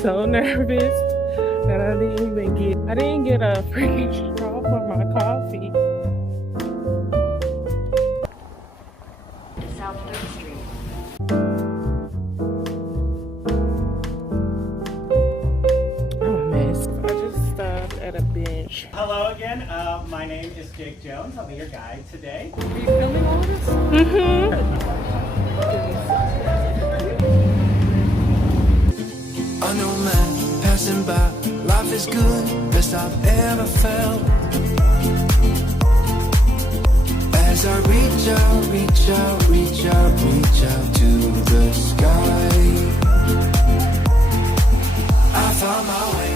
so nervous that I didn't get a freaking straw for my coffee. South 3rd Street. I'm a mess. I just stopped at a bench. Hello again. My name is Jake Jones. I'll be your guide today. Are you filming all this? I know man passing by, life is good, best I've ever felt. As I reach out, reach out, reach out, reach out to the sky, I found my way.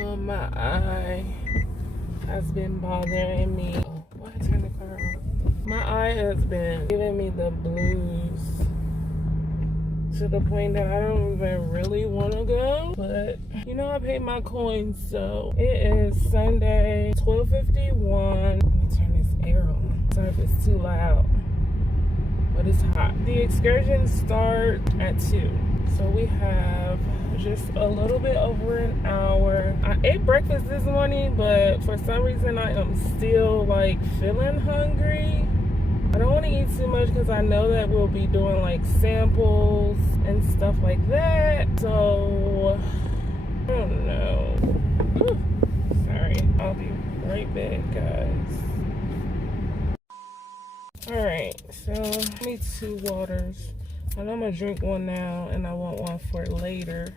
Yo, my eye has been bothering me. Why I turn the car on? My eye has been giving me the blues to the point that I don't even really want to go. But you know, I paid my coins, so it is Sunday, 12:51. Let me turn this air on. Sorry if it's too loud, but it's hot. The excursions start at 2, so we have just a little bit over an hour. I ate breakfast this morning, but for some reason I am still like feeling hungry. I don't want to eat too much because I know that we'll be doing like samples and stuff like that. So, I don't know. Whew. Sorry, I'll be right back, guys. Alright, so I need 2 waters. And I'm going to drink one now and I want one for later.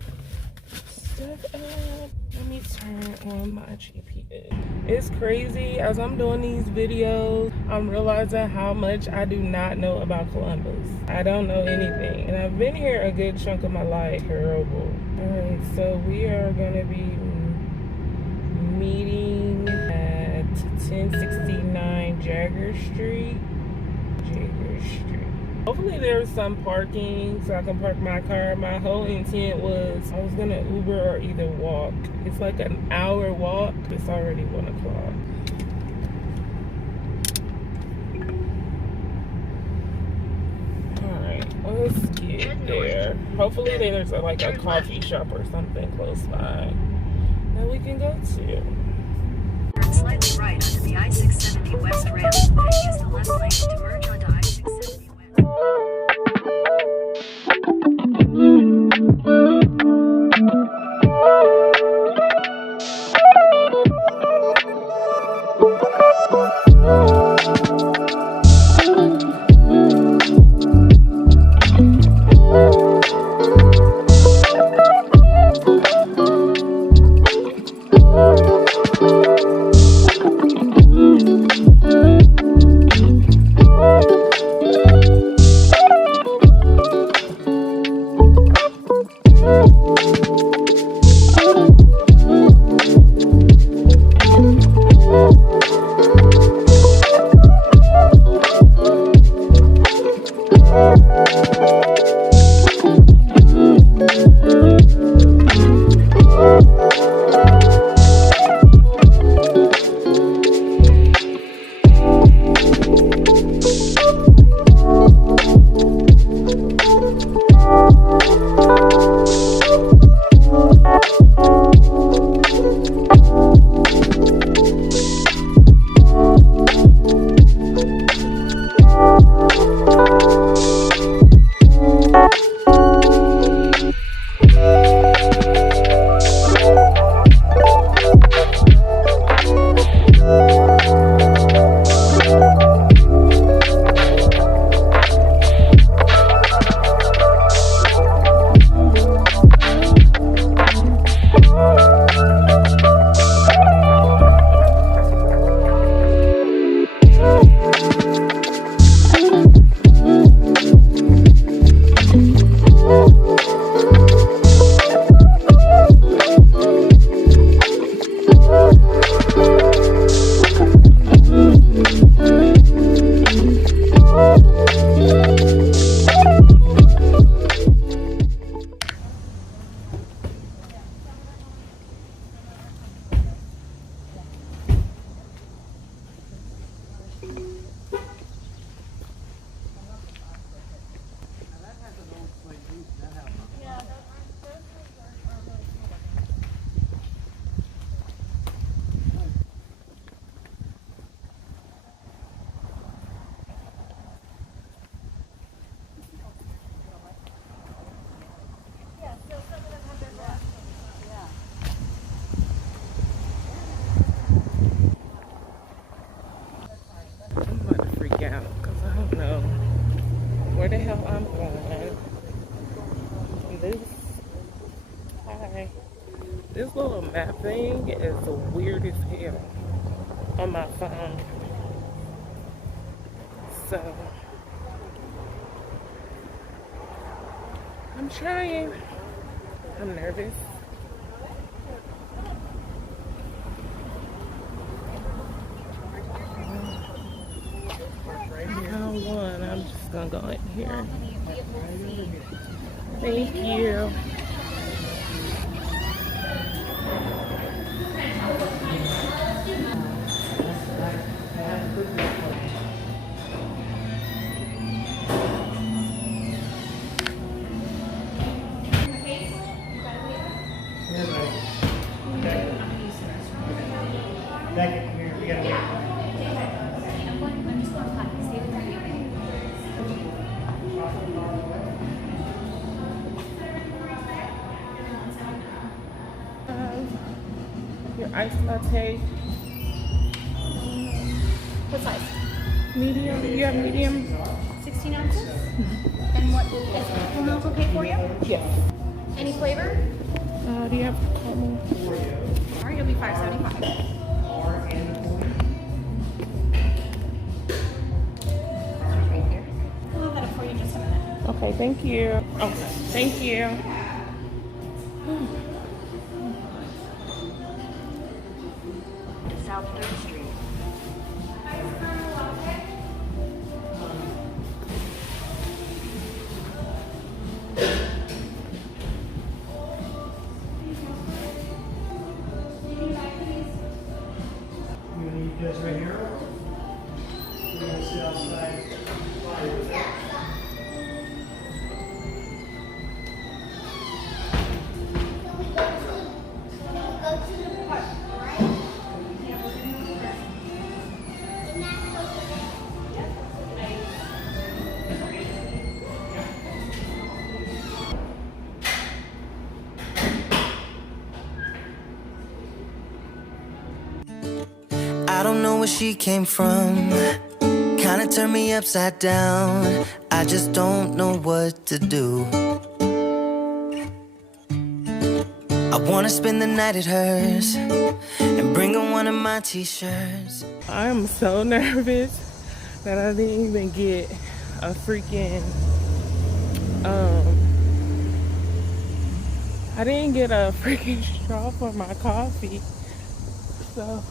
Stuff up. Let me turn on my GPS. It's crazy. As I'm doing these videos, I'm realizing how much I do not know about Columbus. I don't know anything. And I've been here a good chunk of my life. Terrible. Alright, so we are going to be meeting at 1069 Jagger Street. Hopefully there's some parking so I can park my car. My whole intent was I was gonna Uber or either walk. It's like an hour walk. It's already 1 o'clock. Alright, let's get there. Hopefully there's like a coffee shop or something close by that we can go to. Turn slightly right onto the I-670 West ramp. Then use the left lane to merge onto I-670 West. don't know where the hell I'm going. This little map thing is weird as hell on my phone. So I'm trying. I'm nervous. One. I'm just gonna go in here. Thank you. Beck, come here. We gotta wait. Your iced latte. What size? Medium. You have medium? 16 ounces? And what is full milk okay for you? Yes. Any flavor? Do you have caramel? All right, it'll be $5.75. Right here. We'll have that up for you in just a minute. Okay, thank you. Okay, thank you. South 3rd Street. You need this right here. We're gonna sit outside. I don't know where she came from. Kinda turned me upside down. I just don't know what to do. I wanna spend the night at hers and bring her one of my t-shirts. I'm so nervous that I didn't even get a freaking I didn't get a freaking straw for my coffee. So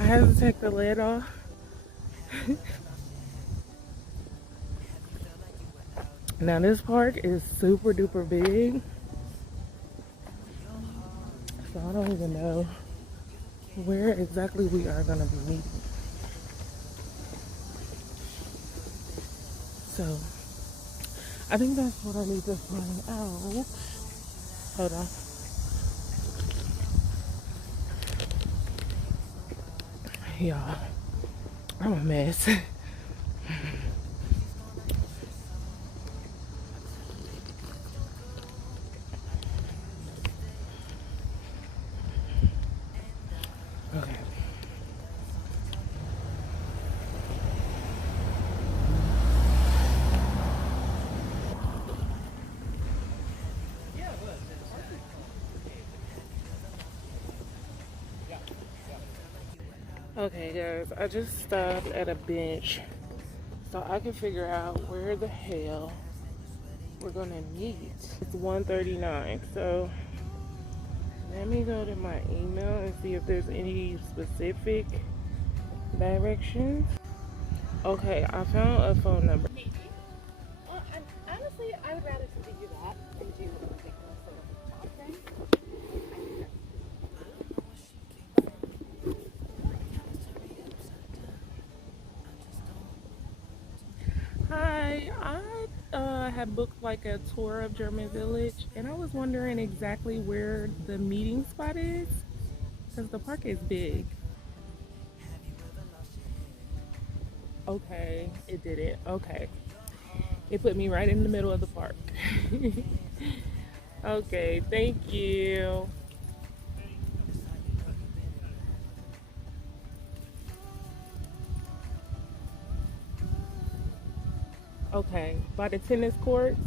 I had to take the lid off. Now this park is super duper big. So I don't even know where exactly we are gonna be meeting. So I think that's what I need to find out. Hold on. Y'all, I'm a mess. Okay. Okay guys, I just stopped at a bench so I can figure out where the hell we're gonna meet. It's 1:39, so let me go to my email and see if there's any specific directions. Okay, I found a phone number. Honestly, I would rather somebody do that than do like a Hi, I had booked like a tour of German Village and I was wondering exactly where the meeting spot is because the park is big. Okay, it did it. Okay. It put me right in the middle of the park. Okay, thank you. Okay, by the tennis courts.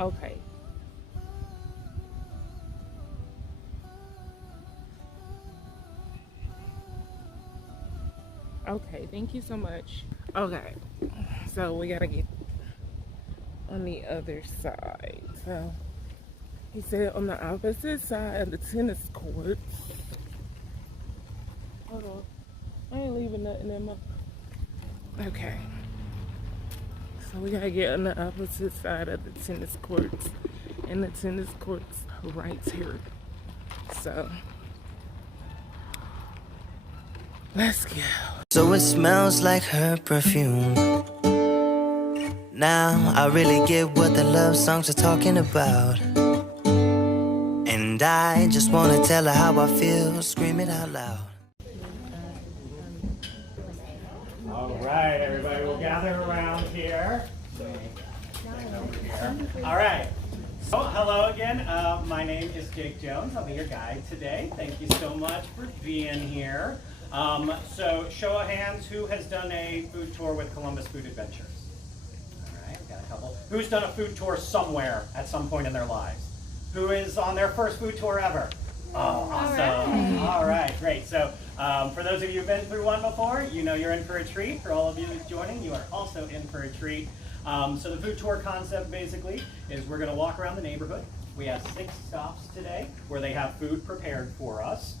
Okay. Okay, thank you so much. Okay, so we gotta get on the other side. So he said on the opposite side of the tennis courts. Hold on, I ain't leaving nothing in my. Okay, so we gotta get on the opposite side of the tennis courts, and the tennis courts right here. So let's go. So it smells like her perfume. Now I really get what the love songs are talking about. And I just wanna tell her how I feel, scream it out loud. All right, everybody, we'll gather around here. All right. So, hello again. My name is Jake Jones. I'll be your guide today. Thank you so much for being here. So, show of hands, who has done a food tour with Columbus Food Adventures? All right, got a couple. Who's done a food tour somewhere at some point in their lives? Who is on their first food tour ever? Oh, awesome. All right, great. So, for those of you who've been through one before, you know you're in for a treat. For all of you joining, you are also in for a treat. So the food tour concept basically is we're going to walk around the neighborhood. We have 6 stops today where they have food prepared for us.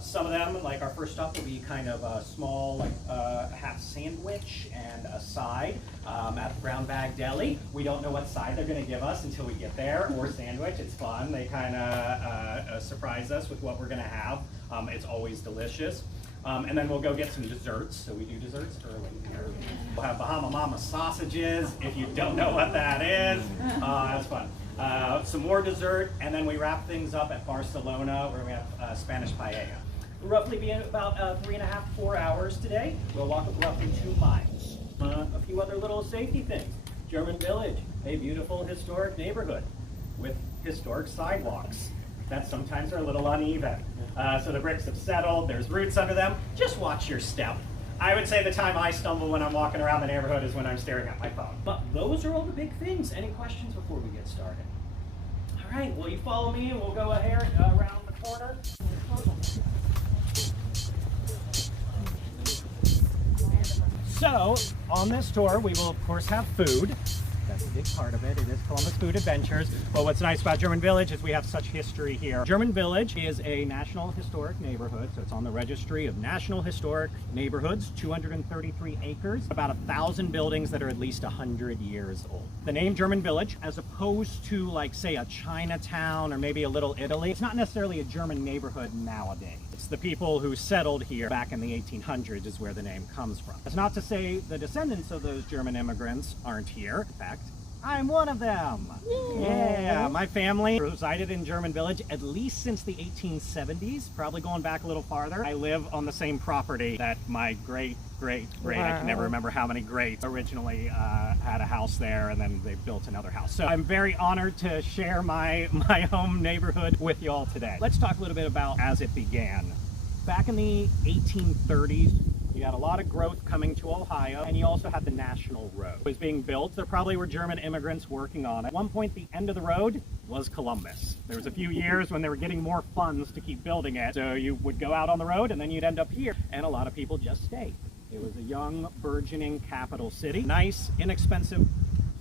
Some of them, like our first stop, will be kind of a small, like half sandwich and a side at the Brown Bag Deli. We don't know what side they're going to give us until we get there, or sandwich. It's fun. They kind of surprise us with what we're going to have. It's always delicious. And then we'll go get some desserts. So we do desserts early here. We'll have Bahama Mama sausages. If you don't know what that is, that's fun. Some more dessert, and then we wrap things up at Barcelona, where we have Spanish paella. We'll roughly be in about 3.5 to 4 hours today. We'll walk roughly 2 miles. A few other little safety things. German Village, a beautiful historic neighborhood with historic sidewalks that sometimes are a little uneven. So the bricks have settled, there's roots under them. Just watch your step. I would say the time I stumble when I'm walking around the neighborhood is when I'm staring at my phone. But those are all the big things. Any questions before we get started? All right, well, you follow me and we'll go ahead around the corner. So, on this tour, we will, of course, have food. That's a big part of it. It is Columbus Food Adventures. But what's nice about German Village is we have such history here. German Village is a National Historic Neighborhood, so it's on the Registry of National Historic Neighborhoods, 233 acres, about 1,000 buildings that are at least 100 years old. The name German Village, as opposed to, like, say, a Chinatown or maybe a Little Italy, it's not necessarily a German neighborhood nowadays. It's the people who settled here back in the 1800s is where the name comes from. That's not to say the descendants of those German immigrants aren't here. In fact, I'm one of them. Yeah, my family resided in German Village at least since the 1870s, probably going back a little farther. I live on the same property that my great, I can never remember how many greats originally had a house there, and then they built another house. So I'm very honored to share my home neighborhood with y'all today. Let's talk a little bit about as it began. Back in the 1830s, you had a lot of growth coming to Ohio, and you also had the National Road. It was being built. There probably were German immigrants working on it. At one point, the end of the road was Columbus. There was a few years when they were getting more funds to keep building it. So you would go out on the road, and then you'd end up here. And a lot of people just stayed. It was a young, burgeoning capital city. Nice, inexpensive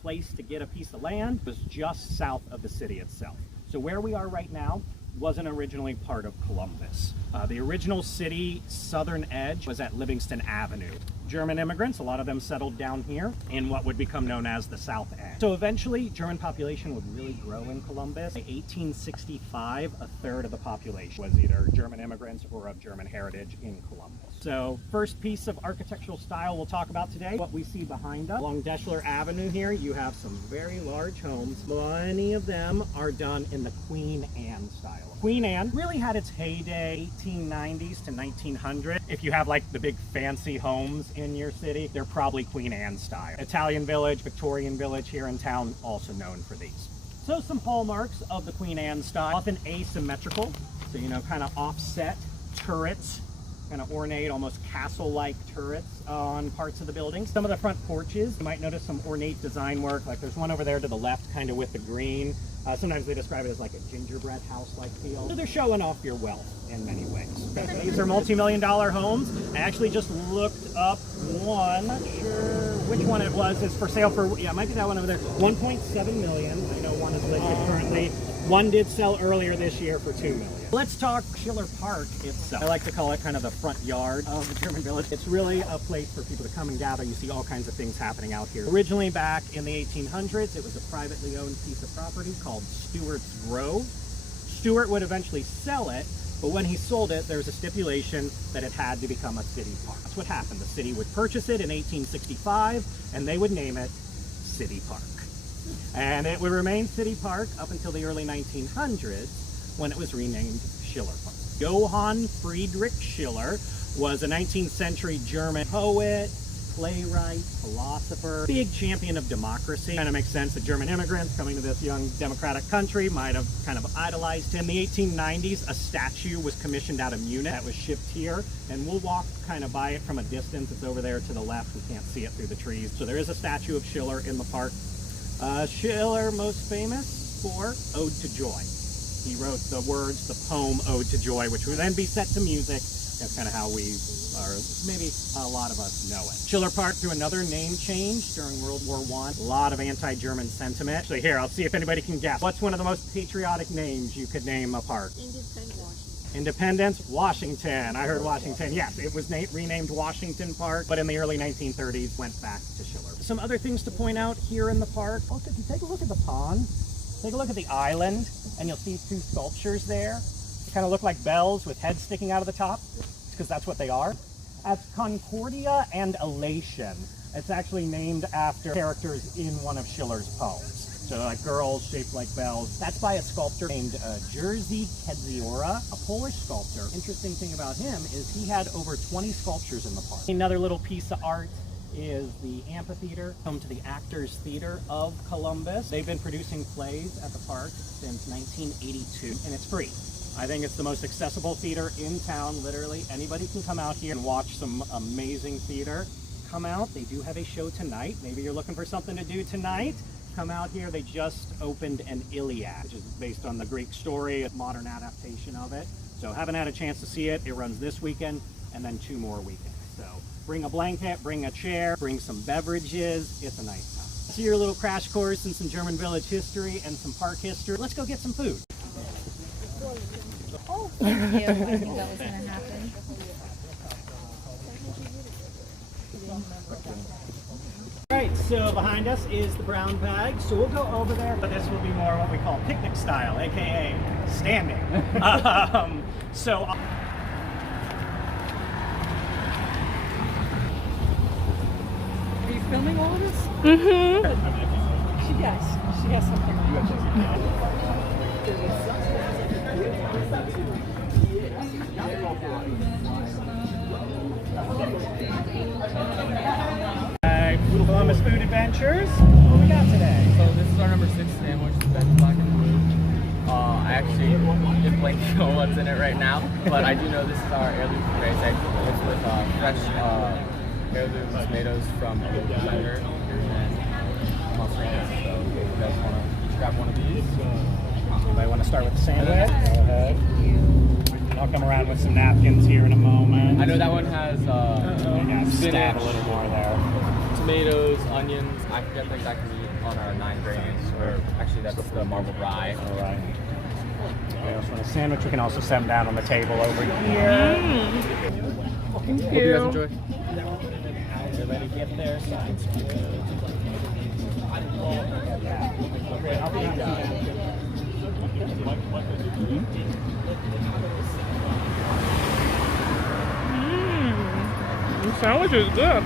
place to get a piece of land. It was just south of the city itself. So where we are right now wasn't originally part of Columbus. The original city southern edge was at Livingston Avenue. German immigrants, a lot of them settled down here in what would become known as the South End. So eventually, German population would really grow in Columbus. By 1865, a third of the population was either German immigrants or of German heritage in Columbus. So first piece of architectural style we'll talk about today, what we see behind us. Along Deschler Avenue here, you have some very large homes. Many of them are done in the Queen Anne style. Queen Anne really had its heyday 1890s to 1900. If you have like the big fancy homes in your city, they're probably Queen Anne style. Italian Village, Victorian Village here in town, also known for these. So some hallmarks of the Queen Anne style, often asymmetrical, so kind of offset turrets, kind of ornate, almost castle-like turrets on parts of the building. Some of the front porches, you might notice some ornate design work, like there's one over there to the left, kind of with the green. Sometimes they describe it as like a gingerbread house-like feel. So they're showing off your wealth in many ways. These are multi-million-dollar homes. I actually just looked up one, not sure which one it was. It's for sale for, yeah, it might be that one over there. 1.7 million. I know one is listed currently. One did sell earlier this year for 2 million. Let's talk Schiller Park itself. I like to call it kind of the front yard of the German village. It's really a place for people to come and gather. You see all kinds of things happening out here. Originally back in the 1800s, it was a privately owned piece of property called Stewart's Grove. Stewart would eventually sell it, but when he sold it, there was a stipulation that it had to become a city park. That's what happened. The city would purchase it in 1865, and they would name it City Park. And it would remain City Park up until the early 1900s, when it was renamed Schiller Park. Johann Friedrich Schiller was a 19th century German poet, playwright, philosopher, big champion of democracy. Kind of makes sense that German immigrants coming to this young democratic country might have kind of idolized him. In the 1890s, a statue was commissioned out of Munich that was shipped here, and we'll walk kind of by it from a distance. It's over there to the left. We can't see it through the trees. So there is a statue of Schiller in the park. Schiller most famous for Ode to Joy. He wrote the words, the poem Ode to Joy, which would then be set to music. That's kind of how we, or maybe a lot of us know it. Schiller Park through another name change during World War I. A lot of anti-German sentiment. So here, I'll see if anybody can guess. What's one of the most patriotic names you could name a park? Independence, Washington. I heard Washington. Yes, it was renamed Washington Park, but in the early 1930s went back to Schiller. Some other things to point out here in the park. Also, if you take a look at the pond, take a look at the island, and you'll see two sculptures there. They kind of look like bells with heads sticking out of the top. It's because that's what they are. That's Concordia and Elation. It's actually named after characters in one of Schiller's poems. So like girls shaped like bells. That's by a sculptor named Jerzy Katzinger, a Polish sculptor. Interesting thing about him is he had over 20 sculptures in the park. Another little piece of art is the amphitheater, home to the Actors Theater of Columbus. They've been producing plays at the park since 1982, and it's free. I think it's the most accessible theater in town. Literally anybody can come out here and watch some amazing theater. Come out, they do have a show tonight. Maybe you're looking for something to do tonight. Come out here. They just opened an Iliad, which is based on the Greek story, a modern adaptation of it. So haven't had a chance to see it. It runs this weekend and then 2 more weekends. So bring a blanket, bring a chair, bring some beverages. It's a nice time. See your little crash course in some German village history and some park history. Let's go get some food. Oh, thank you. I think that was going to happen. Alright, so behind us is the brown bag, so we'll go over there, but this will be more what we call picnic style, aka standing. So Are you filming all of this? Mm-hmm. She has something. Columbus Food Adventures. What we got today? So this is our number 6 sandwich, Ben Black and Blue. I actually didn't blank know what's in it right now, but I do know this is our heirloom raised egg. It's with fresh heirloom tomatoes from a local vendor and mozzarella. So if you guys want to each grab one of these. Anybody want to start with the sandwich? Go ahead. I'll come around with some napkins here in a moment. I know that one has spinach, a little more there. Tomatoes, onions. I forget the exact meat on our 9 grains, or actually that's the marbled rye. All right. We also want a sandwich. We can also set them down on the table over here. Thank Hope you guys enjoy. Everybody get their sides. The sandwich is good.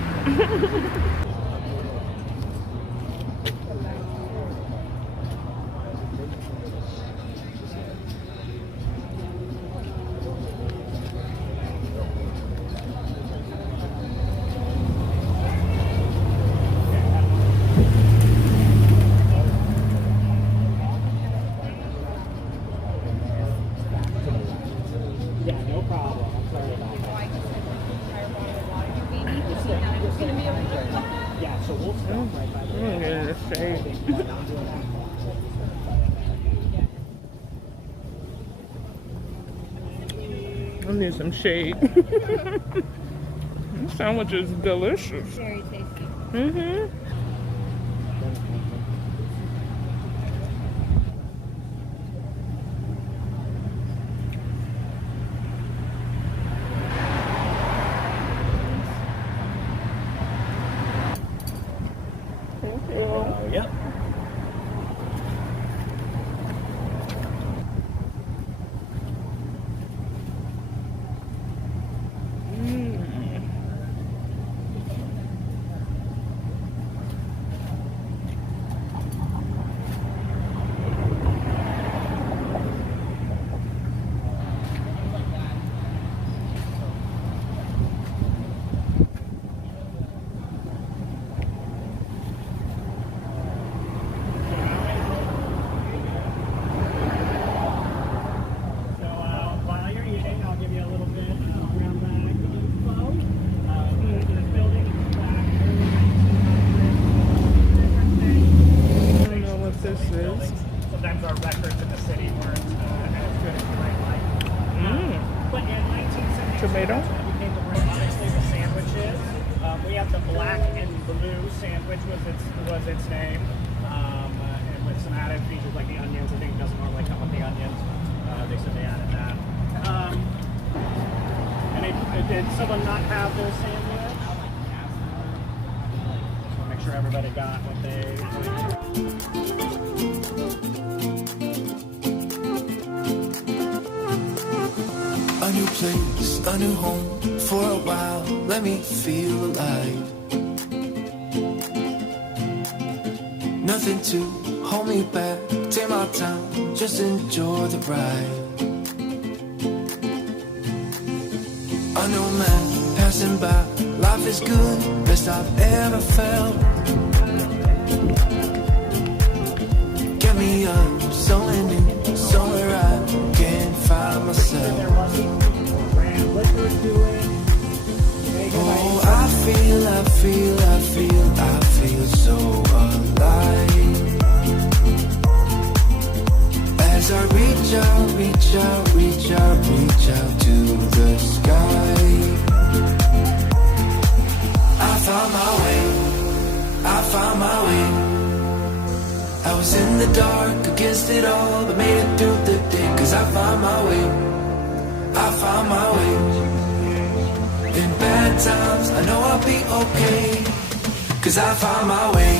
Yeah, no problem. I'm sorry about that. Yeah, so we'll stop right by the I need some shade. This sandwich is delicious. Very tasty. Mm-hmm. Thank you. Yeah. Sometimes our records in the city weren't as good as we might like. But in 1970, Tomato? that's when it became the word. Obviously, the sandwiches. We have the black and blue sandwich was its name, and with some added features like the onions. I think it doesn't normally come with the onions. They said they added that. And did someone not have their sandwich? Just want to make sure everybody got what they. A new place, a new home. For a while, let me feel alive. Nothing to hold me back. Take my time, just enjoy the ride. A new man passing by. Life is good, best I've ever felt. Get me up, somewhere new, somewhere I can find myself. Oh, I feel so alive. As I reach out to the sky. I found my way. I was in the dark against it all, but made it through the day. Cause I found my way. In bad times, I know I'll be okay. Cause I found my way.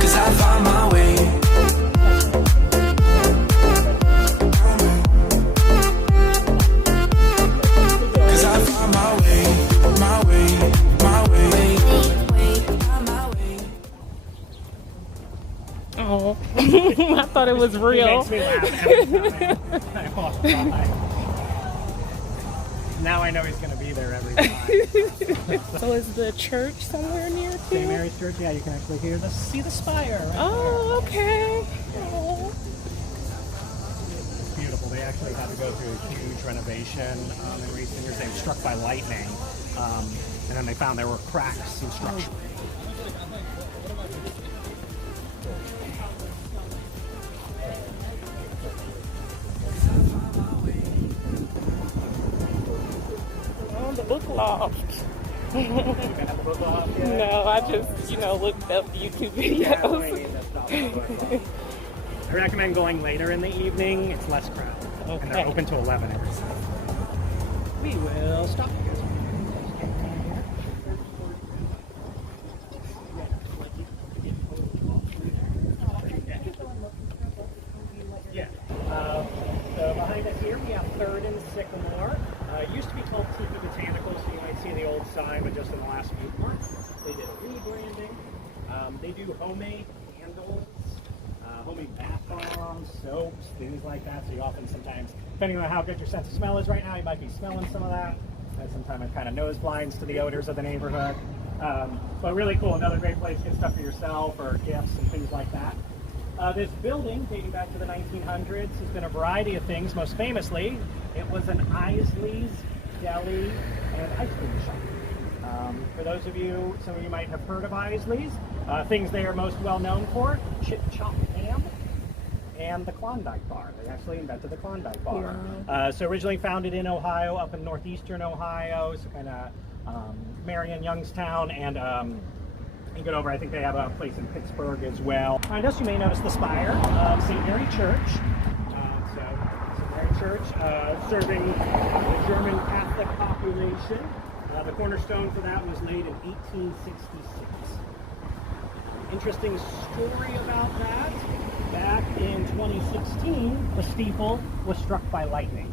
Cause I found my way. Cause I found my way. My way. Oh, I thought it was real. He makes me laugh every time I walk by. Now I know he's going to be there every time. So is the church somewhere near St. too? Mary's Church, yeah, you can actually see the spire right Oh, okay. Oh. there. It's beautiful. They actually had to go through a huge renovation in recent years. They were struck by lightning, and then they found there were cracks in structure. Oh, the book loft. You gonna have the book off yet? No, I just, looked up YouTube Yeah, we videos. need to stop the book off. I recommend going later in the evening. It's less crowded. And they're Okay. open to 11 every Sunday. We will stop you guys. Yeah. So behind us here we have 3rd and Sycamore. It used to be called Tiki Botanical, so you might see the old sign, but just in the last few months they did a rebranding. They do homemade candles, homemade bath bombs, soaps, things like that. So you often sometimes, depending on how good your sense of smell is right now, you might be smelling some of that. Sometimes it kind of nose blinds to the odors of the neighborhood. But really cool, another great place to get stuff for yourself or gifts and things like that. This building, dating back to the 1900s, has been a variety of things. Most famously, it was an Isley's Deli and ice cream shop. For those of you, some of you might have heard of Isley's. Things they are most well known for: chip chop ham and the Klondike bar. They actually invented the Klondike bar. Wow. So originally founded in Ohio, up in northeastern Ohio, so kind of Marion, Youngstown, and you get over, I think they have a place in Pittsburgh as well. Behind us, you may notice the spire of St. Mary Church. So St. Mary Church, serving the German Catholic population. The cornerstone for that was laid in 1866. Interesting story about that. Back in 2016, the steeple was struck by lightning.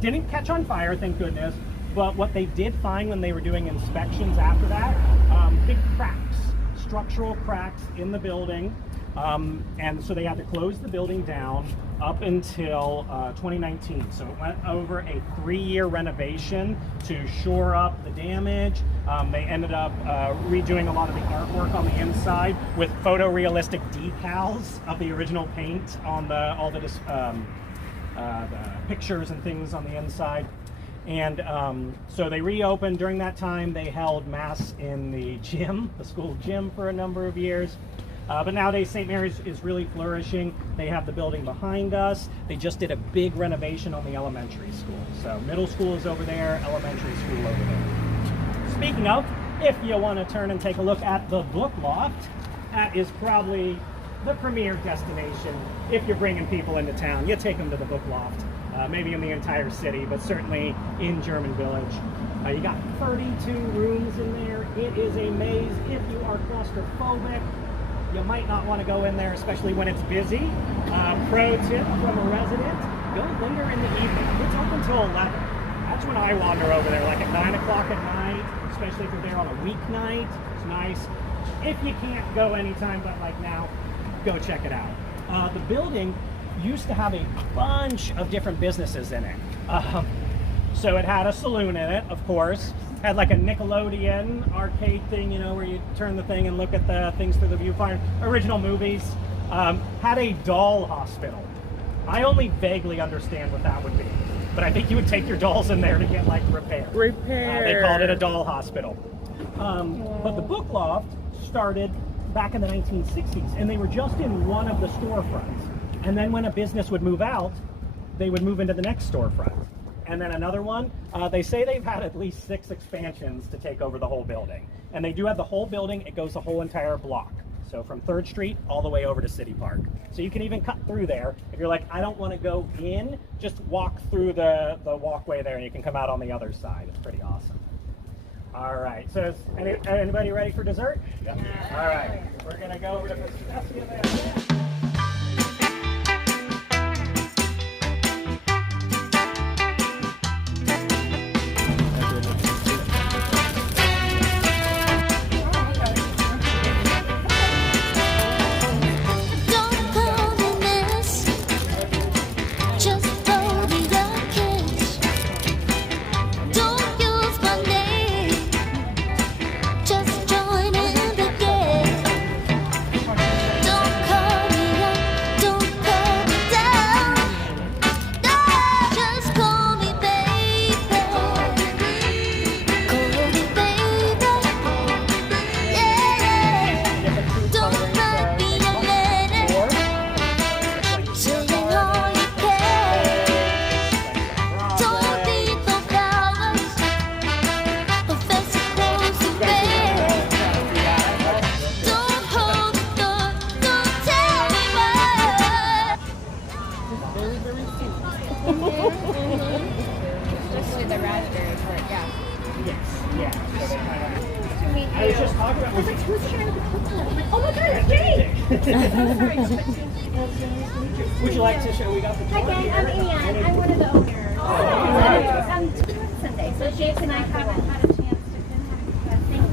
Didn't catch on fire, thank goodness, but what they did find when they were doing inspections after that, big cracks, structural cracks in the building, and so they had to close the building down up until 2019. So it went over a 3-year renovation to shore up the damage. They ended up redoing a lot of the artwork on the inside with photorealistic decals of the original paint on all the pictures and things on the inside. And so they reopened. During that time, they held mass in the gym, the school gym, for a number of years. But nowadays, St. Mary's is really flourishing. They have the building behind us. They just did a big renovation on the elementary school. So middle school is over there, elementary school over there. Speaking of, if you want to turn and take a look at the book loft, that is probably the premier destination. If you're bringing people into town, you take them to the book loft. Maybe in the entire city, but certainly in German Village. You got 32 rooms in there. It is a maze. If you are claustrophobic, you might not want to go in there, especially when it's busy. Pro tip from a resident, go later in the evening. It's open until 11. That's when I wander over there, like at 9 o'clock at night, especially if you're there on a weeknight. It's nice. If you can't go anytime but like now, go check it out. The building used to have a bunch of different businesses in it. So it had a saloon in it, of course. Had like a Nickelodeon arcade thing, you know, where you turn the thing and look at the things through the viewfinder. Original movies. Had a doll hospital. I only vaguely understand what that would be, but I think you would take your dolls in there to get like repaired. They called it a doll hospital. But the book loft started back in the 1960s, and they were just in one of the storefronts. And then when a business would move out, they would move into the next storefront. And then another one. They say they've had at least 6 expansions to take over the whole building. And they do have the whole building. It goes the whole entire block. So from 3rd Street all the way over to City Park. So you can even cut through there. If you're like, I don't want to go in, just walk through the walkway there and you can come out on the other side. It's pretty awesome. All right, so is anybody ready for dessert? Yeah. All right, we're gonna go over to Pistacia Vera. I was just talking about. I was like, who's trying to cook that? I'm like, oh my God, it's Kittie! Would you like to show? We got the tour. Hi, Ken. I'm Ann. I'm one of the owners. I'm Sunday. So Jake and I haven't had a chance to thank you for being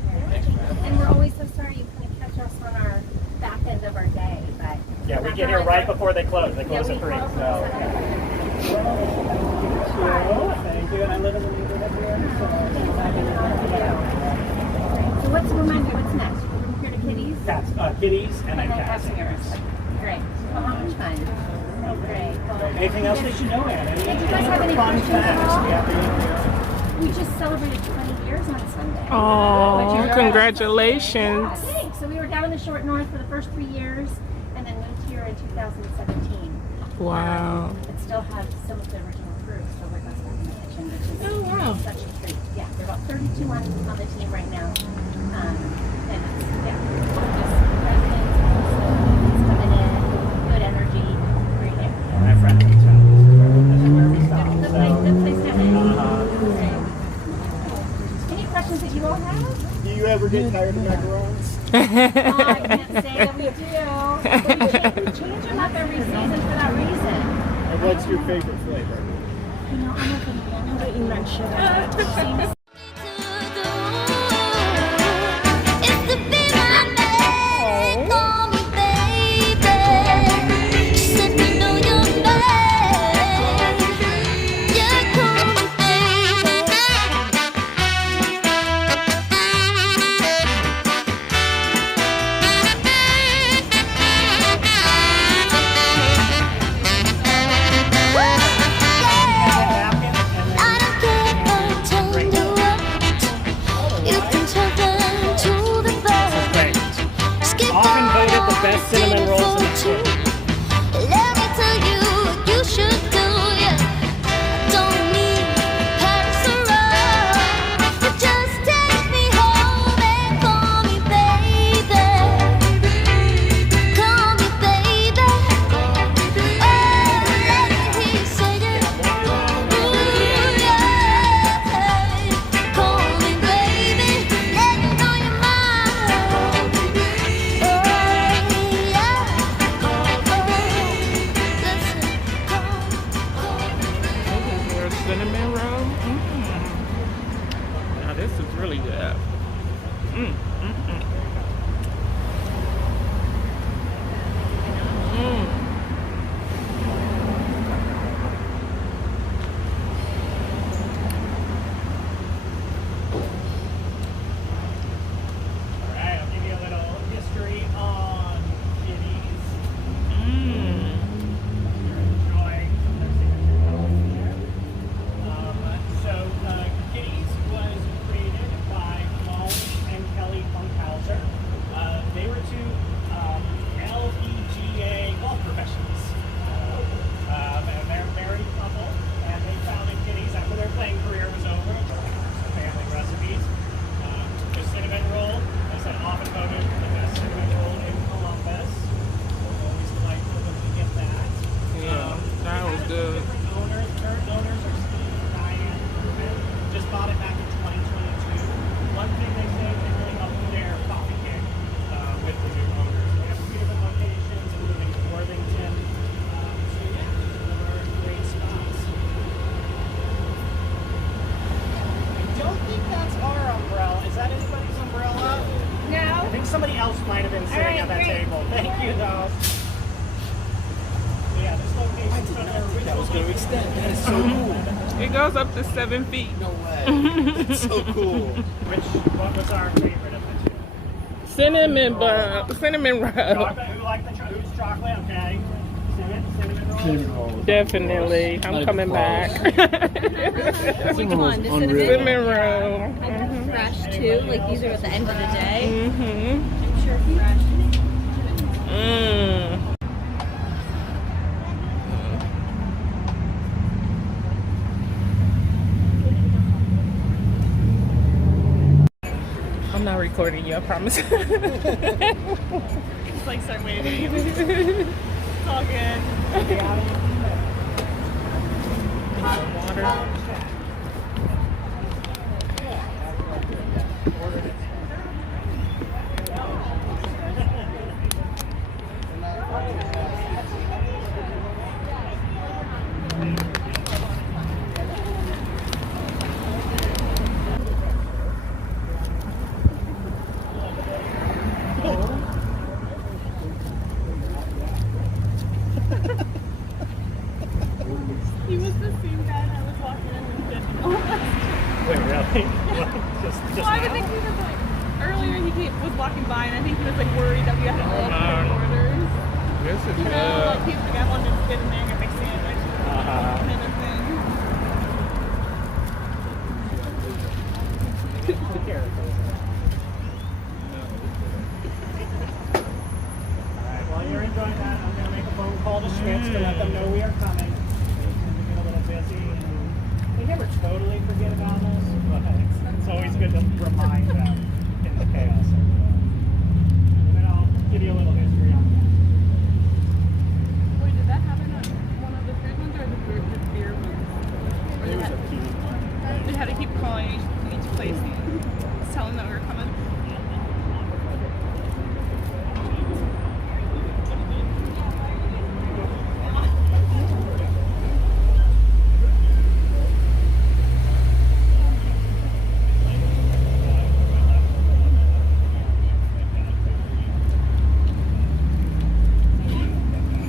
here. And we're always so sorry you couldn't catch us on our back end of our day. But yeah, we get here right before they close. They close at 3. So. Thank you. And I live in the neighborhood here. So what's remind me what's next? We're here to Kitties? Kitties and then Katzingers. Katzingers. Great. Well, how much fun. Oh, great. Well, Anything else they should know, Anna? do you guys have any fun questions at facts? all? We have We just celebrated 20 years on Sunday. Oh, congratulations. Yeah, thanks. So we were down in the short north for the first 3 years and then moved here in 2017. Wow. It still has some of the original crew still with us back in the kitchen, which is such a treat. Yeah, there are about 32 on the team right now. And it's, yeah, just residents, coming in, good energy, great day. my friend can tell. This is where we stop. Good place to hang. Uh-huh. Any questions that you all have? Do you ever get tired of macarons? Oh, I can't say that we do. But we change them up every season for that reason. And what's your favorite flavor? You know, I'm not going to you mention that. Best cinnamon rolls in the store. Let me tell you what you should do. Yeah, don't need Paris or Rome, but just take me home and call me baby. Call me baby. Oh, let me hear you say it. Ooh, yeah. Call me baby. Let me know you're mine. Your cinnamon roll. Now this is really good. Alright, I'll give you a little history on Kitties. You're enjoying their signature colors here. Kitties was created by Molly and Kelly Funkhauser. They were two LPGA golf professionals. And they're a married couple, and they founded Kitties after their playing career was over. Family recipes. The cinnamon roll is often voted the best cinnamon roll in Columbus. So always delightful when we get that. Yeah, that was good. Different owners, current owners are Steve and Diane Rubin. Just bought it back in 2022. One thing they say, they really upped their coffee game with the new owners. They have 3 different locations, including Worthington. So yeah, they're great spots. I don't think that's our umbrella. Is that anybody's umbrella? No. I think somebody else might have been sitting at that table. Thank you, though. Yeah, this location from their original. That was going to extend. That is so cool. It goes up to 7 feet. No way. That's so cool. What was our favorite of the two? Cinnamon roll. Chocolate. Who liked the who's chocolate? Okay. Cinnamon roll. Definitely. I'm coming back. Which one? The cinnamon? Cinnamon roll. And fresh too. Like these are at the end of the day. Mm-hmm. I'm sure fresh. I'm not recording you, I promise. Just like start waving. It's all good. Water. He was the same guy that was walking in with Kittie. Wait, really? Just Well, I would now? think he was like, earlier he was walking by, and I think he was like worried that we had all quick orders. This is You know, like he's like, I wanted to get in there and get my sandwich. Kind of thing. Alright, while you're enjoying that, I'm going to make a phone call to Schmidt to let them know we are coming. They get a little busy, and they never totally forget about us, but it's always good to remind them in the chaos. And then I'll give you a little history on that. Wait, did that happen on one of the food ones or the beer ones? It was a key. They had to keep calling each place and telling them we were coming.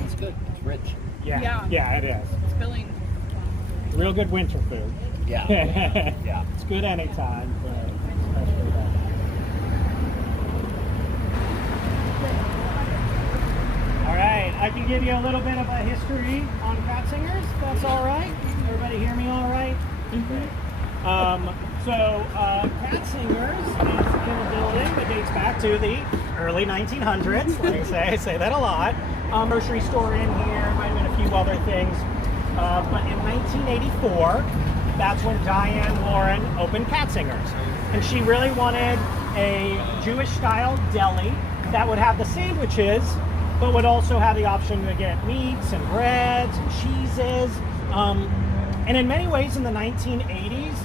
It's good. It's rich. Yeah, it is. It's filling. Real good winter food. Yeah. Yeah. It's good anytime, but especially that. All right, I can give you a little bit of a history on Katzingers. That's all right. Everybody hear me all right? Katzingers is in a building that dates back to the early 1900s. Like I say that a lot. Grocery store in here, might have been a few other things. But in 1984, that's when Diane Warren opened Katzingers. And she really wanted a Jewish-style deli that would have the sandwiches, but would also have the option to get meats and breads and cheeses. And in many ways in the 1980s,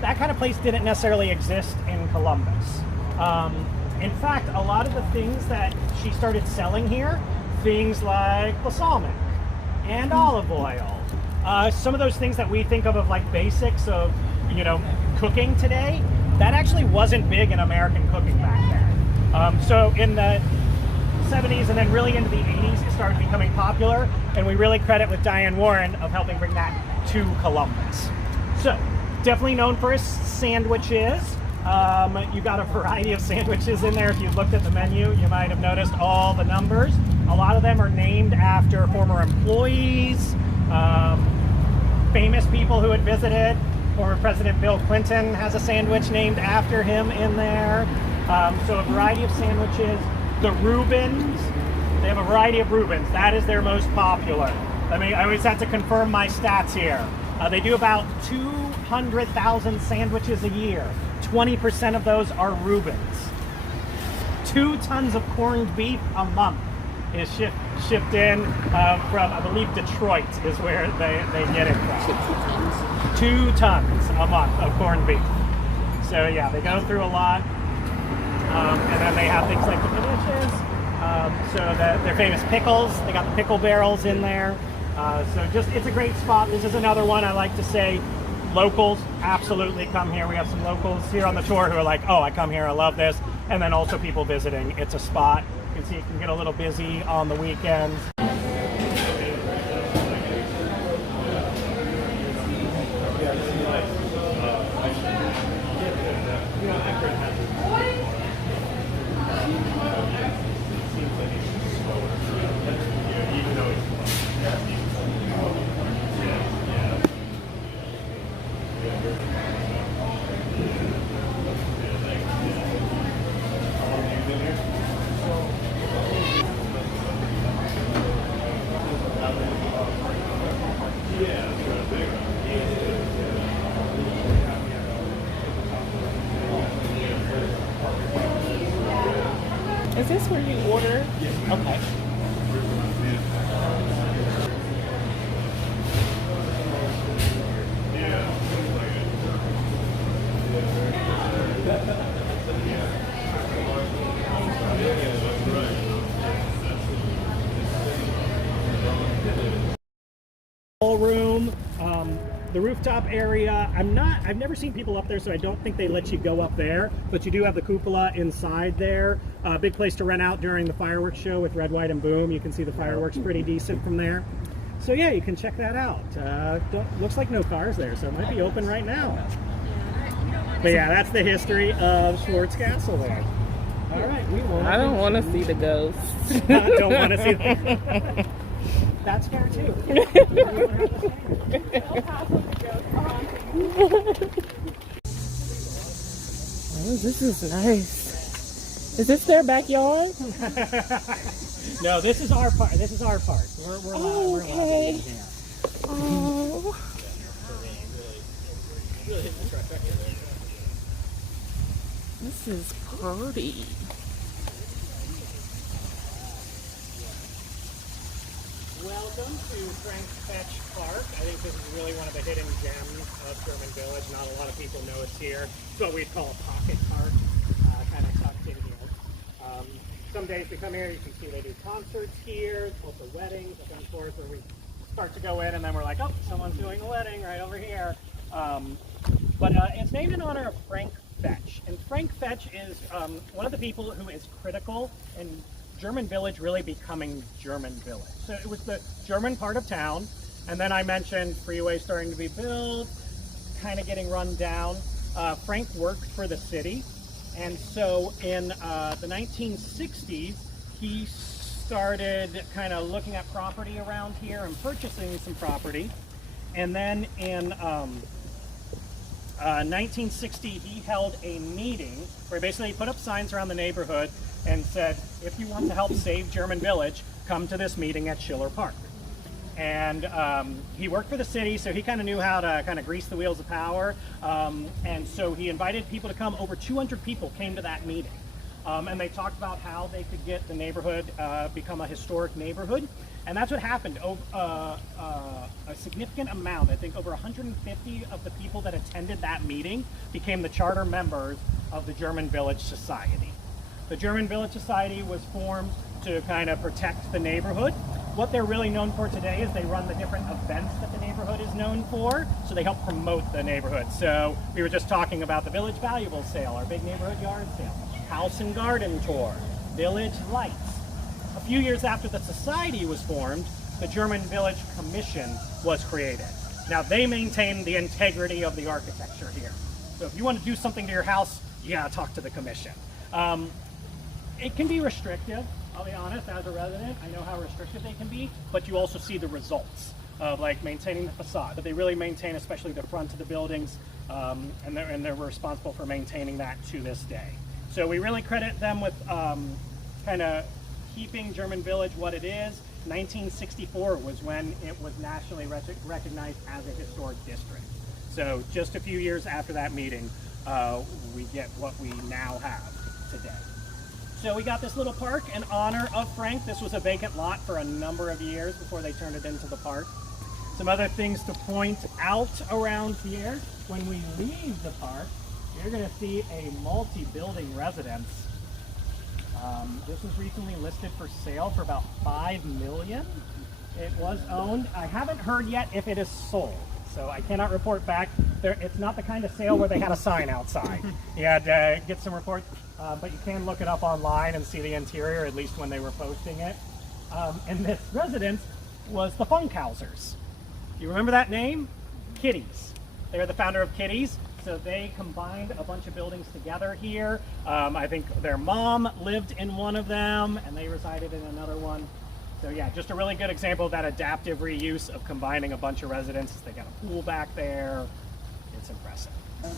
that kind of place didn't necessarily exist in Columbus. In fact, a lot of the things that she started selling here, things like balsamic and olive oil, some of those things that we think of like basics of, you know, cooking today, that actually wasn't big in American cooking back then. So in the 70s and then really into the 80s, it started becoming popular, and we really credit with Diane Warren of helping bring that to Columbus. So definitely known for his sandwiches. You got a variety of sandwiches in there. If you looked at the menu, you might have noticed all the numbers. A lot of them are named after former employees, famous people who had visited. Former President Bill Clinton has a sandwich named after him in there. So a variety of sandwiches. The Reubens, they have a variety of Reubens. That is their most popular. I always have to confirm my stats here. They do about 200,000 sandwiches a year. 20% of those are Reubens. 2 tons of corned beef a month is shipped in from, I believe, Detroit is where they get it from. 2 tons a month of corned beef. So yeah, they go through a lot. And then they have things like the delicious. Their famous pickles. They got the pickle barrels in there. So just, it's a great spot. This is another one I like to say, locals absolutely come here. We have some locals here on the tour who are like, oh, I come here, I love this. And then also people visiting. It's a spot. You can see it can get a little busy on the weekends. Is this where you order? Okay. Ballroom, the rooftop area. I've never seen people up there, so I don't think they let you go up there, but you do have the cupola inside there. A big place to rent out during the fireworks show with Red, White, and Boom. You can see the fireworks pretty decent from there. So yeah, you can check that out. Looks like no cars there, so it might be open right now. But yeah, that's the history of Schwartz Castle there. All right, we will. I don't want to see the ghosts. Don't want to see them. That's fair too. Oh, this is nice. Is this their backyard? No, this is our part. This is our part. We're Oh, we're okay. allowed to be here. Oh. This is pretty. Welcome to Frank Fetch Park. I think this is really one of the hidden gems of German Village. Not a lot of people know it's here. It's what we'd call a pocket park, kind of tucked in here. Some days we come here, you can see they do concerts here, also weddings, like on tours where we start to go in and then we're like, oh, someone's doing a wedding right over here. But it's named in honor of Frank Fetch. And Frank Fetch is one of the people who is critical in German Village really becoming German Village. So it was the German part of town, and then I mentioned freeway starting to be built, kind of getting run down. Frank worked for the city, and so in the 1960s, he started kind of looking at property around here and purchasing some property. And then in 1960, he held a meeting where he basically put up signs around the neighborhood and said, if you want to help save German Village, come to this meeting at Schiller Park. And he worked for the city, so he kind of knew how to kind of grease the wheels of power. And so he invited people to come. Over 200 people came to that meeting. And they talked about how they could get the neighborhood become a historic neighborhood. And that's what happened. A significant amount, I think over 150 of the people that attended that meeting became the charter members of the German Village Society. The German Village Society was formed to kind of protect the neighborhood. What they're really known for today is they run the different events that the neighborhood is known for, so they help promote the neighborhood. So we were just talking about the Village Valuable Sale, our big neighborhood yard sale, House and Garden Tour, Village Lights. A few years after the society was formed, the German Village Commission was created. Now they maintain the integrity of the architecture here. So if you want to do something to your house, you gotta talk to the commission. It can be restrictive, I'll be honest, as a resident, I know how restrictive they can be, but you also see the results of like maintaining the facade. But they really maintain especially the front of the buildings, and they're responsible for maintaining that to this day. So we really credit them with kind of keeping German Village what it is. 1964 was when it was nationally recognized as a historic district. So just a few years after that meeting, we get what we now have today. So we got this little park in honor of Frank. This was a vacant lot for a number of years before they turned it into the park. Some other things to point out around here. When we leave the park, you're gonna see a multi-building residence. This was recently listed for sale for about $5 million. It was owned. I haven't heard yet if it is sold, so I cannot report back. It's not the kind of sale where they had a sign outside. You had to get some reports, but you can look it up online and see the interior, at least when they were posting it. And this residence was the Funkhausers. You remember that name? Kitties. They were the founder of Kitties. So they combined a bunch of buildings together here. I think their mom lived in one of them and they resided in another one. So yeah, just a really good example of that adaptive reuse of combining a bunch of residences. They got a pool back there. It's impressive. Feel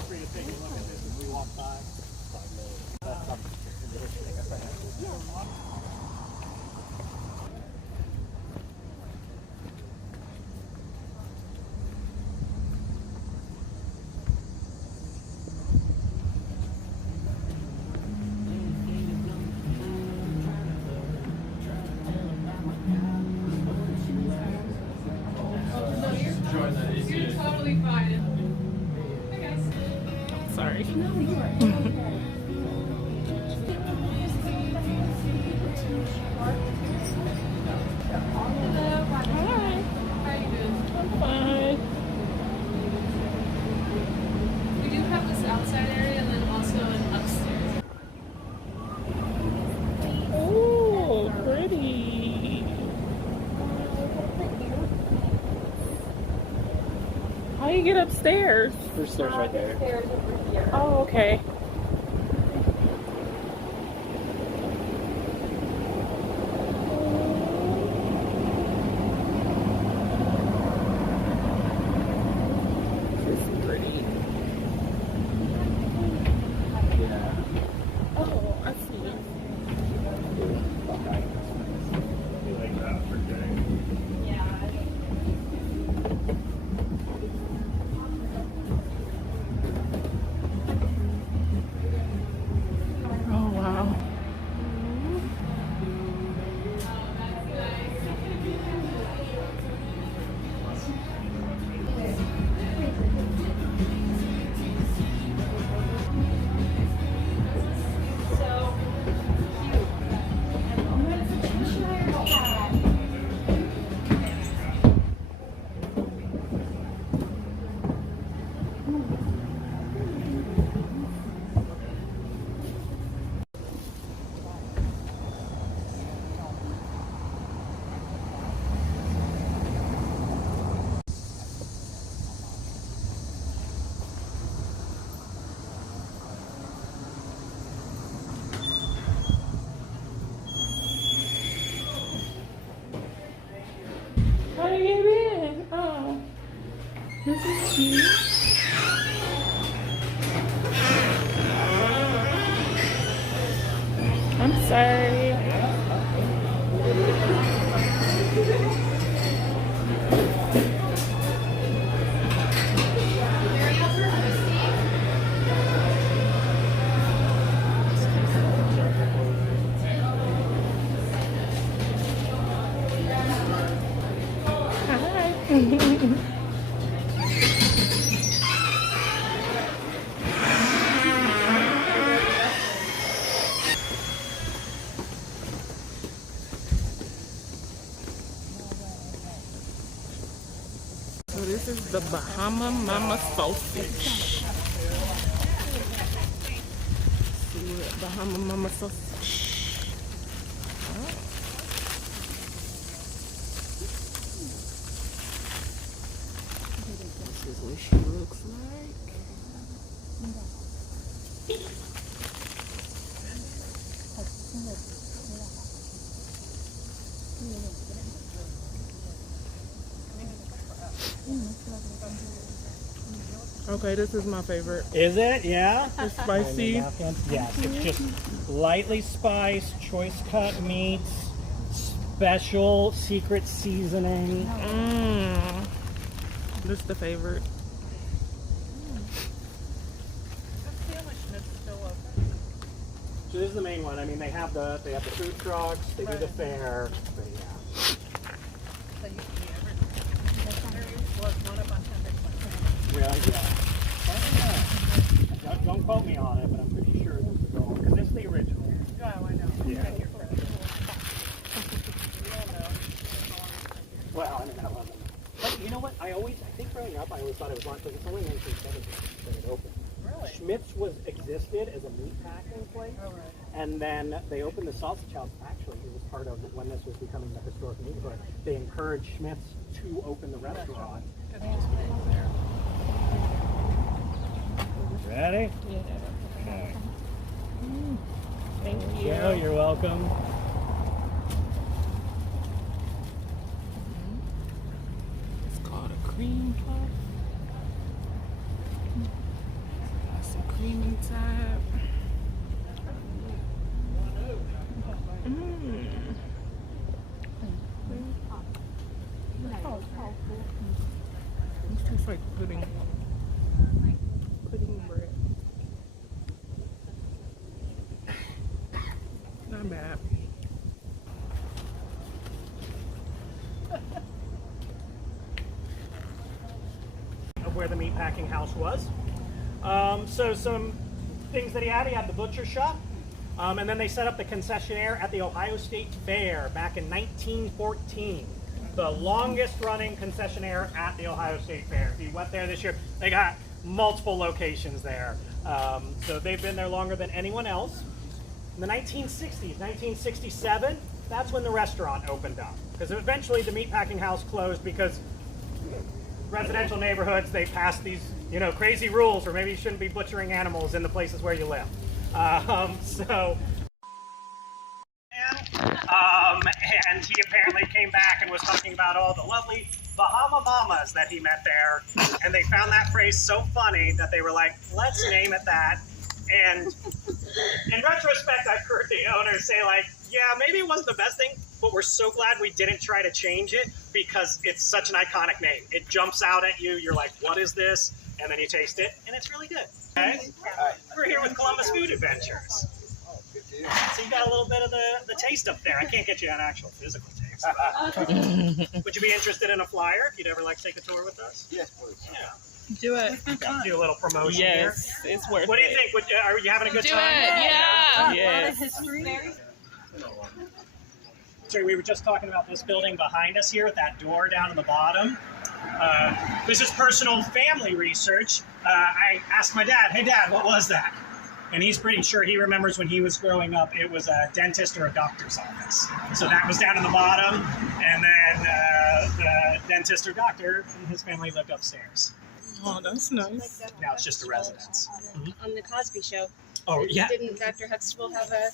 free to take a look at this as we walk by. You're totally fine. Hey guys. Sorry. Fine. We do have this outside area and then also an upstairs. Oh, pretty. How do you get upstairs? There's stairs right there. Oh, okay. This is cute. I'm sorry. So this is the Bahama Mama sausage. See what Bahama Mama sausage. Oh. This is what she looks like. Okay, this is my favorite. Is it? Yeah? It's spicy. Yes, it's just lightly spiced, choice cut meats, special secret seasoning. This is the favorite. So this is the main one. I mean, they have the food trucks, they do the fair, but yeah. Really? Yeah. Don't quote me on it, but I'm pretty sure this is the one because this is the original. Oh, I know. Yeah. Well, I mean, that one. But you know what? I think growing up, I always thought it was lunch because it's only 1970 that it opened. Really? Schmidt's existed as a meat packing place, and then they opened the sausage house. Actually, it was part of when this was becoming the historic neighborhood. They encouraged Schmidt's to open the restaurant. Ready? Yeah. Okay. Thank you. Yeah, you're welcome. It's called a cream puff. Got some cream inside. This tastes like pudding. Pudding bread. Not bad. Of where the meatpacking house was. So some things that he had the butcher shop, and then they set up the concessionaire at the Ohio State Fair back in 1914. The longest running concessionaire at the Ohio State Fair. If you went there this year, they got multiple locations there. So they've been there longer than anyone else. In the 1960s, 1967, that's when the restaurant opened up. Because eventually the meatpacking house closed because residential neighborhoods, they passed these, crazy rules where maybe you shouldn't be butchering animals in the places where you live. And he apparently came back and was talking about all the lovely Bahama Mamas that he met there. And they found that phrase so funny that they were like, let's name it that. And in retrospect, I've heard the owner say like, yeah, maybe it wasn't the best thing, but we're so glad we didn't try to change it because it's such an iconic name. It jumps out at you. You're like, what is this? And then you taste it, and it's really good. Okay? We're here with Columbus Food Adventures. So you got a little bit of the taste up there. I can't get you an actual physical taste. But would you be interested in a flyer if you'd ever like to take a tour with us? Yes, please. Yeah. Do it. Do a little promotion here. Yes, it's worth it. What do you think? Are you having a good Do time? it, yeah. Yes. So we were just talking about this building behind us here with that door down in the bottom. This is personal family research. I asked my dad, hey dad, what was that? And he's pretty sure he remembers when he was growing up, it was a dentist or a doctor's office. So that was down in the bottom, and then the dentist or doctor and his family lived upstairs. Oh, that's nice. Now it's just a residence. On the Cosby Show. Oh, yeah. Didn't Dr. Huxtable have a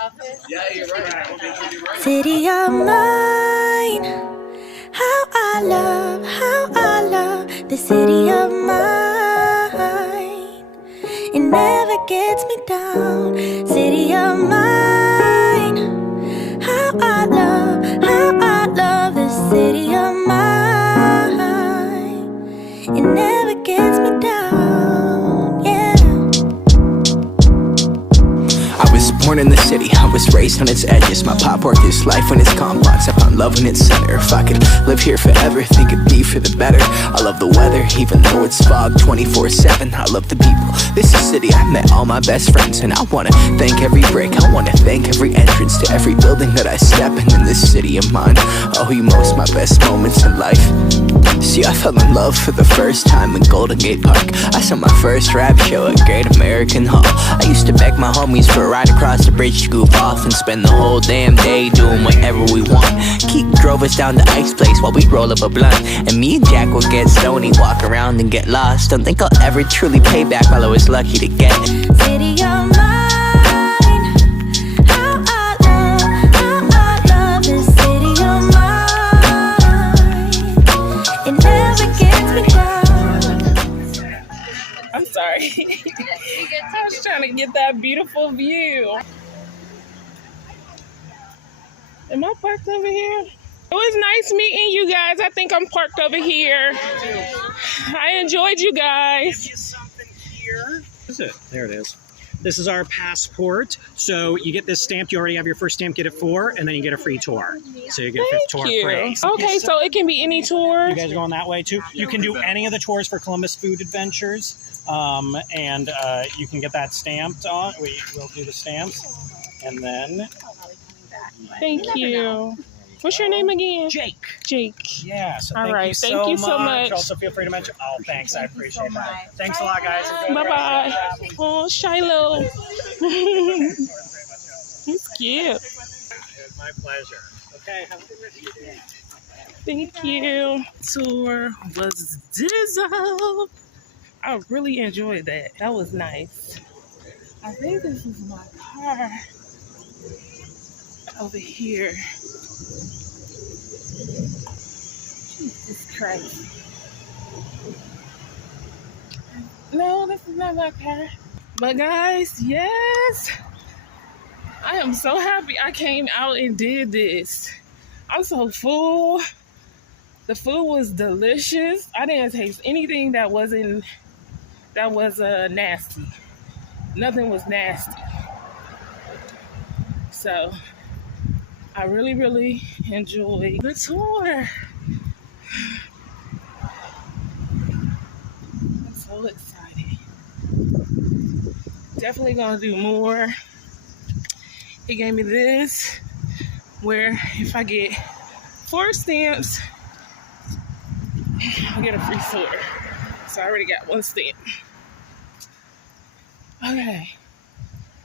office? Yeah, you're right. You're right. City of mine, how I love the city gets me down. City of mine. How I love this city of mine. It never gets me down, yeah. I was born in the city, I was raised on its edges. My pop worked his life when it's complex. I found love in its center. If I could live here forever, think it'd be for the better. I love the weather, even though it's fog 24/7. I love the people, this is the city I met all my best friends. And I wanna thank every brick, I wanna thank every entrance to every building that I step in this city of mine. I owe you most my best moments in life. See, I fell in love for the first time in Golden Gate Park. I saw my first rap show at Great American Hall. I used to beg my homies for a ride across the bridge to goof off and spend the whole damn day doing whatever we want. Keith drove us down to Ice Place while we roll up a blunt, and me and Jack would get stoney, walk around and get lost. Don't think I'll ever truly pay back all I was lucky to get. City of mine. How I love this city of mine. It never gets me down. I'm sorry. I was trying to get that beautiful view. Am I parked over here? It was nice meeting you guys. I think I'm parked over here. I enjoyed you guys. Give you something here. Is it? There it is. This is our passport. So you get this stamped. You already have your first stamp. Get it 4, and then you get a free tour. So you get a 5th tour free. Okay, so it can be any tour. You guys are going that way too. You can do any of the tours for Columbus Food Adventures, and you can get that stamped on. We'll do the stamps, and then. Thank you. What's your name again? Jake. Jake. Yeah. So all right. Thank you so much. Also, feel free to mention. Oh, thanks. I appreciate that. Thanks a lot, guys. Bye bye. Oh, Shiloh. He's cute. It's my pleasure. Okay. Have a good rest of your day. Thank you. Tour was Dizzle. I really enjoyed that. That was nice. I think this is my car over here. Jesus Christ. No, this is not my car. But guys, yes. I am so happy I came out and did this. I'm so full. The food was delicious. I didn't taste anything that was nasty. Nothing was nasty. So I really, really enjoyed the tour. I'm so excited. Definitely gonna do more. He gave me this, where if I get 4 stamps, I'll get a free tour. So I already got 1 stamp. Okay.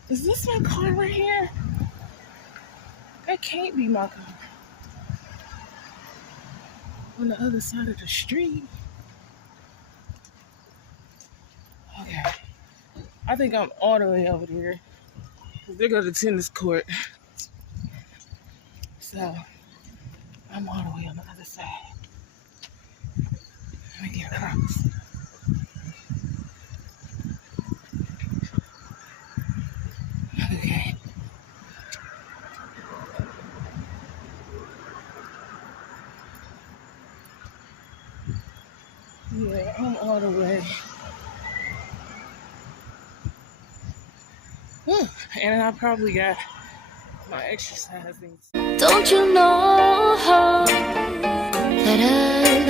Is this my car right here? That can't be my car. On the other side of the street. Okay. I think I'm all the way over there. They go to tennis court. So, I'm all the way on the other side. Let me get across. Okay. Yeah, I'm all the way. And I probably got my exercising. Don't you know that I